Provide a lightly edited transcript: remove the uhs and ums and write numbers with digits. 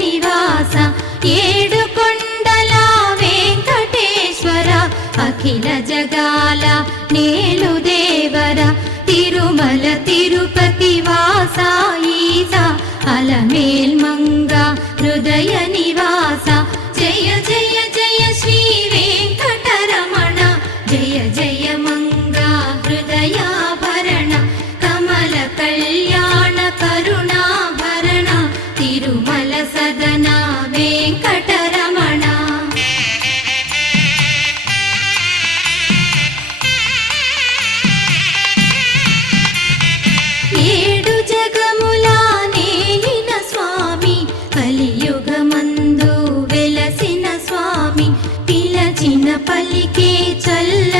నివాస ఏడు కొండల వెంకటేశ్వర అఖిల జగాల నేలు దేవర తిరుమల తిరుపతి వాస ఈస అలమేల్ మంగ హృదయ నివాస జయ జయ జయ శ్రీ వెంకటరమణ జయ జయ మంగ హృదయాభరణ కమల కళ్యాణ కరుణాభరణ తిరుమల సదన వెంకటరమణ ఏడు జగముల నేలిన స్వామి కలియుగమందు వెలసిన స్వామి పిలచిన పలికే చల్ల